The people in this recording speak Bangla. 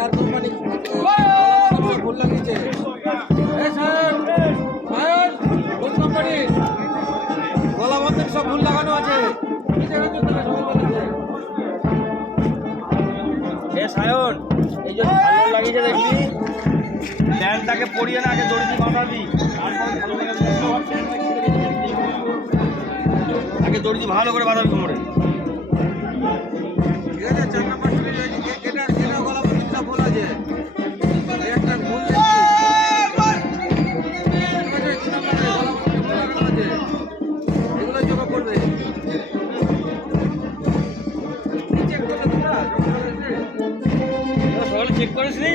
টাটার কোম্পানি ভুল লাগিয়েছে। কোন কোম্পানি গলা বন্ধের সব ভুল লাগানো আছে। সায়ন, এই যে ভালো লাগিয়েছে দেখবি, প্যান্টটাকে পরিয়ে না আগে দড়ি দিয়ে বাঁধাবি, আগে দড়ি দিয়ে ভালো করে বাঁধাবি কোমরে। ঠিক আছে, 4 নম্বর এটা গলা বন্ধের সব ভুল আছে। একটা ভুল এগুলো জমা করবে। সকালে চেক করিস নি?